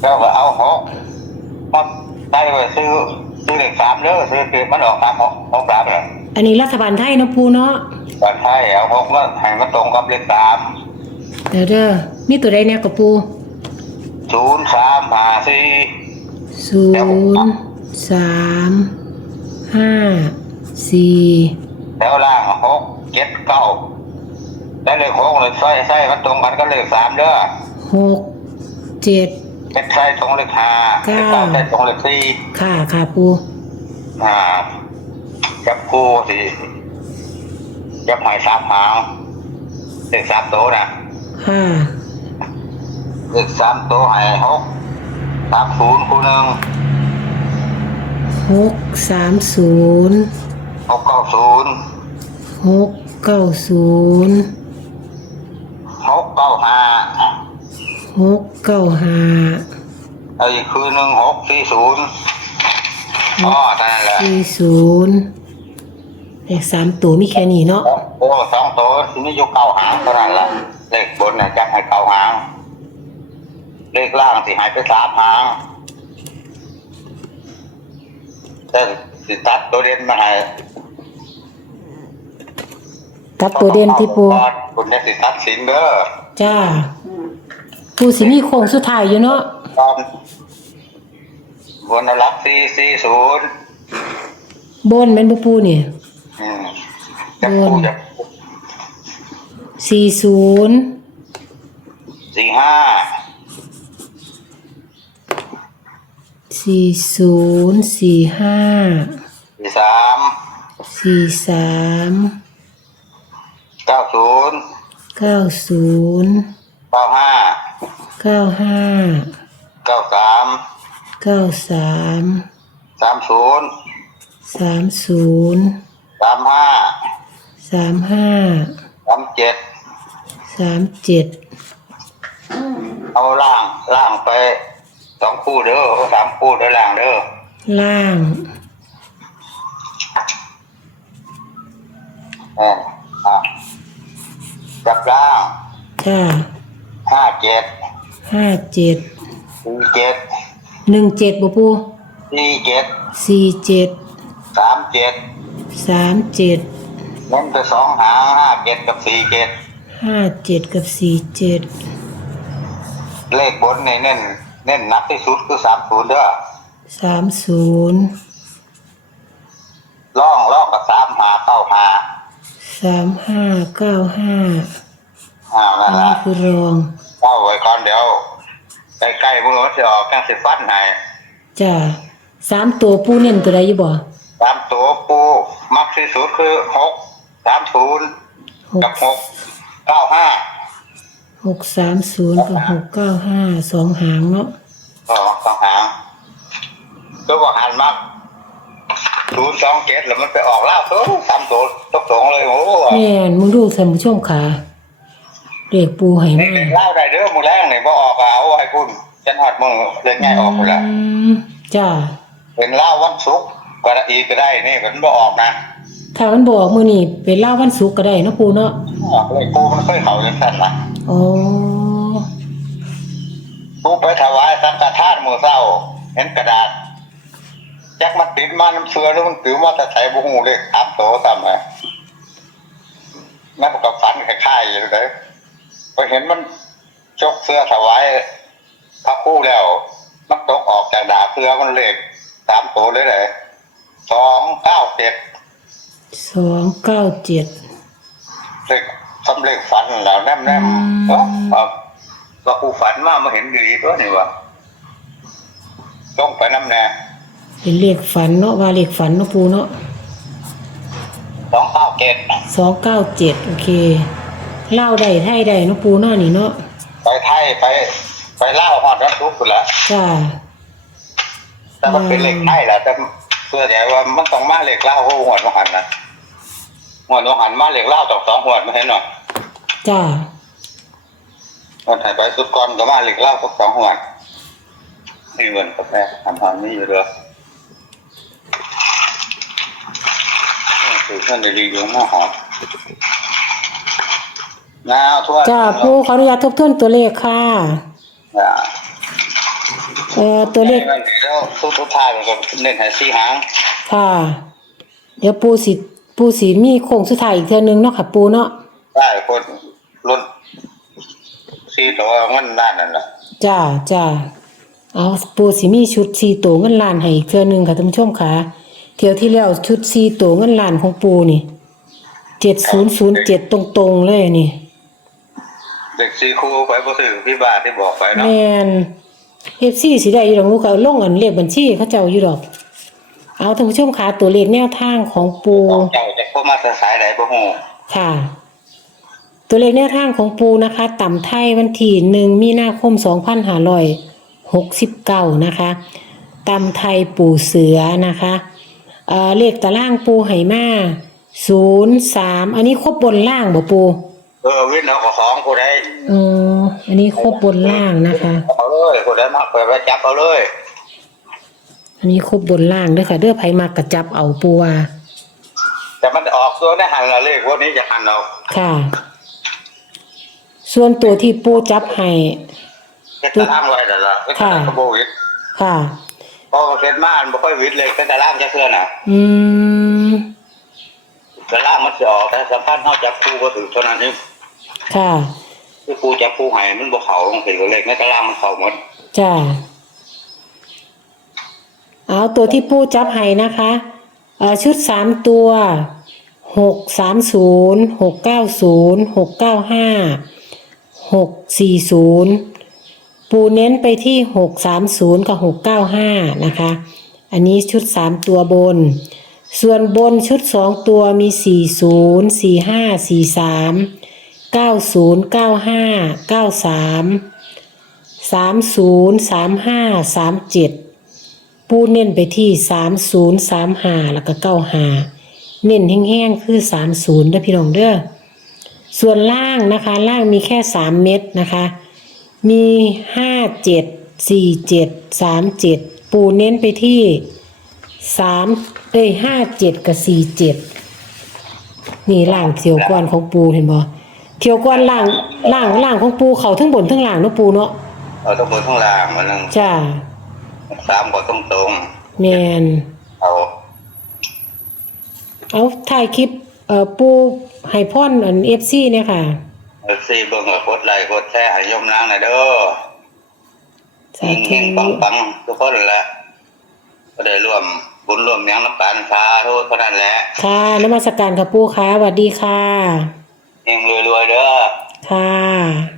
แล้วก็เอาหกมาได้ไปซื้อซื้อเลขสามเด้อซื้อซื้อมันออกสามหกหกสามเลยอันนี้รัฐบาลไทยเนาะปูเนาะตอนท้ายเอาหกมาให้มันตรงกับเลขสามเดี๋ยวเด้อมีตัวใดเนี่ยกับปูศูนย์สามห้าสี่ศูนย์สามห้าสี่แล้วล่างหกเจ็ดเก้าแล้วเลขหกเลยใส่ใส่มันตรงกันก็เลขสามเด้อหก เจ็ดเจ็ดใส่ตรงเลขห้าเก้าเลขเก้าใส่ตรงเลขสี่ค่ะค่ะปู อ่าจับคู่สิจับหอยสามหางเลขสามโตวนะค่ะ เลขสามโตวให้หกสามศูนย์คู่หนึ่งหกสามศูนย์หกเก้าศูนย์หกเก้าศูนย์หกเก้าห้า หกเก้าห้าเอาอีกคืนหนึ่งหกสี่ศูนย์อ๋อเท่านั้นแหละสี่ศูนย์เลขสามตัวมีแค่นี้เนาะโอ้สองตัวทีนี้อยู่เก้าหางเท่านั้นแหละเลขบนเนี่ยจะให้เก้าหาง เลขล่างสิหายไปสามหางแต่สิตัดตัวเด่นมาให้ตัดตัวเด่นที่ปู คุณเนี่ยสิตัดสินเด้อจ้า ปูสิมีโค้งสุดท้ายอยู่เนาะตอนบนรับสี่สี่ศูนย์บนแม่นบ่ปูนี่อืมจะพูดจะสี่ศูนย์สี่ห้าสี่ศูนย์สี่ห้าสี่สามสี่สามเก้าศูนย์เก้าศูนย์เก้าห้า เก้าห้าเก้าสามเก้าสามสามศูนย์สามศูนย์สามห้าสามห้าสามเจ็ดสามเจ็ดเอาล่างล่างไปสองคู่เด้อเอาสามคู่เด้อล่างเด้อล่างเอออะจับล่างจ้าห้าเจ็ด ห้าเจ็ดสี่เจ็ดหนึ่งเจ็ดบ่ปูสี่เจ็ดสี่เจ็ดสามเจ็ดสามเจ็ดเน้นไปสองหางห้าเจ็ดกับสี่เจ็ดห้าเจ็ดกับสี่เจ็ดเลขบนในเน้นเน้นนับที่สุดคือสามศูนย์เด้อสามศูนย์ล่องล่องกับสามหาเก้าหาสามห้าเก้าห้าอ่านั่นนี่ละคือรอง เข้าไว้ก่อนเดี๋ยวใกล้ๆพวกเราจะออกกันสิฟันให้จ้าสามตัวปูเน้นตัวใดอยู่บ่สามตัวปูมักที่สุดคือหกสามศูนย์หกกับหกเก้าห้าหกสามศูนย์กับหกเก้าห้าสองหางเนาะสองสองหางก็ว่าหันมักศูนย์สองเจ็ดแล้วมันไปออกล่าตัวสามตัวตกสองเลยโอ้โห แม่นมึงดูท่านผู้ชมขา เด็กปูให้นี่มาเป็นเล่าได้เด้อมือแรกนี่บ่ออกอะเอาให้คุณฉันหอดมือเล่นง่ายออกไปละอืมจ้าเป็นเล่าวันศุกร์ก็ได้อีกก็ได้นี่มันบ่ออกนะถ้ามันบอกมือนี่เป็นเล่าวันศุกร์ก็ได้เนาะปูเนาะเลยปูมันเคยเขาจังซั่นนะอ๋อปูไปถวายสังฆทานมื้อเช้าเห็นกระดาษจักมันติดมาน้ำเสือหรือมันถือมาแต่ใส่บ่ฮู้เลขถามโตซ้ำเลยนั่นก็ฝันคล้ายๆอยู่เลย พอเห็นมันจกเสื้อถวายพระครู่แล้ว มันตกออกจากดาบเสื้อมันเลขสามโตเลยเลยสองเก้าเจ็ดสองเก้าเจ็ดเลขสำเร็จฝันแล้วแนมแนมอืมเอ้าเอาว่ากูฝันมามาเห็นดีตัวนี่วะต้องไปน้ำแน่เป็นเลขฝันเนาะว่าเลขฝันเนาะปูเนาะสองเก้าเจ็ดสองเก้าเจ็ดโอเค เล่าได้ไทยได้เนาะปูเนาะนี่เนาะไปไทยไป ไปเล่าฮอดรัดทุกข์ไปแล้วจ้า แต่มันเป็นเลขไทยแหละแต่เพื่อแต่ว่ามันต้องมาเลขเล่าหัวดมหันนะหัวดมหันมาเลขเล่าต้องสองหัวดไม่เห็นหรอจ้าวันไทยไปสุดก่อนก็มาเลขเล่าก็สองหัวดนี่เงินกับแม่ทำทางนี้อยู่เด้อคือท่านได้รีวิวมาหอด น้าทั่วจ้าปูขออนุญาตทบทวนตัวเลขค่ะอ่าเอ่อตัวเลขนั่นแล้วทุกทุกท่ายมันก็เน้นให้สี่หางค่ะ เดี๋ยวปูสิปูสิมีโค้งสุดท้ายอีกเทื่อนึงเนาะค่ะ ปูเนาะได้คนรถสี่ตัวมันด้านนั่นแหละจ้าจ้าเอาปูสิมีชุด4ตัวเงินล้านให้อีกเทื่อนึงค่ะท่านผู้ชมค่ะเที่ยวที่แล้วชุด4ตัวเงินล้านของปูนี่7007ตรงๆเลยนี่ เด็กสี่คู่ไปบ่ซื้อพี่บ้านที่บอกไปเนาะแม่น FC สิได้อยู่ดอกหนูก็ลงอันเลขบัญชีเขาเจ้าอยู่ดอก เอาท่านผู้ชมค่ะตัวเลขแนวทางของปูเจ้าจะเข้ามาสายไหนบ่ฮู้ค่ะ ตัวเลขแนวทางของปูนะคะ ต่ำไทยวันที่หนึ่งมีนาคมสองพันห้าร้อยหกสิบเก้านะคะต่ำไทยปูเสือนะคะเอ่อเลขตารางปูไหมาศูนย์สามอันนี้ครบบนล่างบ่ปู เออวินเอาของผู้ใดอ๋ออันนี้ครบบนล่างนะคะ เอาเลยผู้ใดมาเปิดไปจับเอาเลยอันนี้ครบบนล่างเด้วยค่ะ เด้อไผมากกระจับเอาปูว่าแต่มันออกตัวในหันละเลขพวกนี้จะหันเอาค่ะ ส่วนตัวที่ปูจับให้เฮ็ดตารางไว้แล้วล่ะเฮ็ดตารางก็บ่วิดค่ะเพราะว่าเฮ็ดมามันบ่ค่อยวิดเลยแต่ตารางจะเทื่อน่ะ อืม ตารางมันสิออกแต่สัมพันธ์เฮาจับคู่บ่ถึงเท่านั้นเอง ค่ะ คือคู่จับคู่ให้มันบ่เข้าจังซี่ก็เลขในตารางมันเข้าหมดจ้าเอาตัวที่ปูจับให้นะคะเอ่อชุดสามตัวหกสามศูนย์หกเก้าศูนย์หกเก้าห้าหกสี่ศูนย์ปูเน้นไปที่หกสามศูนย์กับหกเก้าห้านะคะ อันนี้ชุดสามตัวบน ส่วนบนชุดสองตัวมีสี่ศูนย์สี่ห้าสี่สาม เก้าศูนย์เก้าห้าเก้าสามสามศูนย์สามห้าสามเจ็ดปูเน้นไปที่สามศูนย์สามห้าแล้วก็เก้าห้าเน้นแห้งๆคือสามศูนย์เด้อพี่น้องเด้อส่วนล่างนะคะล่างมีแค่สามเม็ดนะคะ มีห้าเจ็ดสี่เจ็ดสามเจ็ดปูเน้นไปที่สามเอ้ยห้าเจ็ดกับสี่เจ็ดนี่ล่างเที่ยวก้อนของปูเห็นบ่ เที่ยวก้อนล่างล่างล่างของปูเขาทั้งบนทั้งล่างเนาะปูเนาะเอาทั้งบนทั้งล่างมันนึงจ้าสามก็ตรงแมนๆเอาเอาถ่ายคลิปเอ่อปูให้พ่อนอันเอฟซีเนี่ยค่ะเอาสิเบิ่งก็กดไลค์กดแชร์ให้ยมนางหน่อยเด้อสาธุเฮงๆปังๆทุกคนแหละก็ได้ร่วมบุญร่วมหยังน้ำกันสาธุเท่านั้นแหละค่ะนมัสการค่ะปูค่ะสวัสดีค่ะ เฮงรวยๆเด้อค่ะ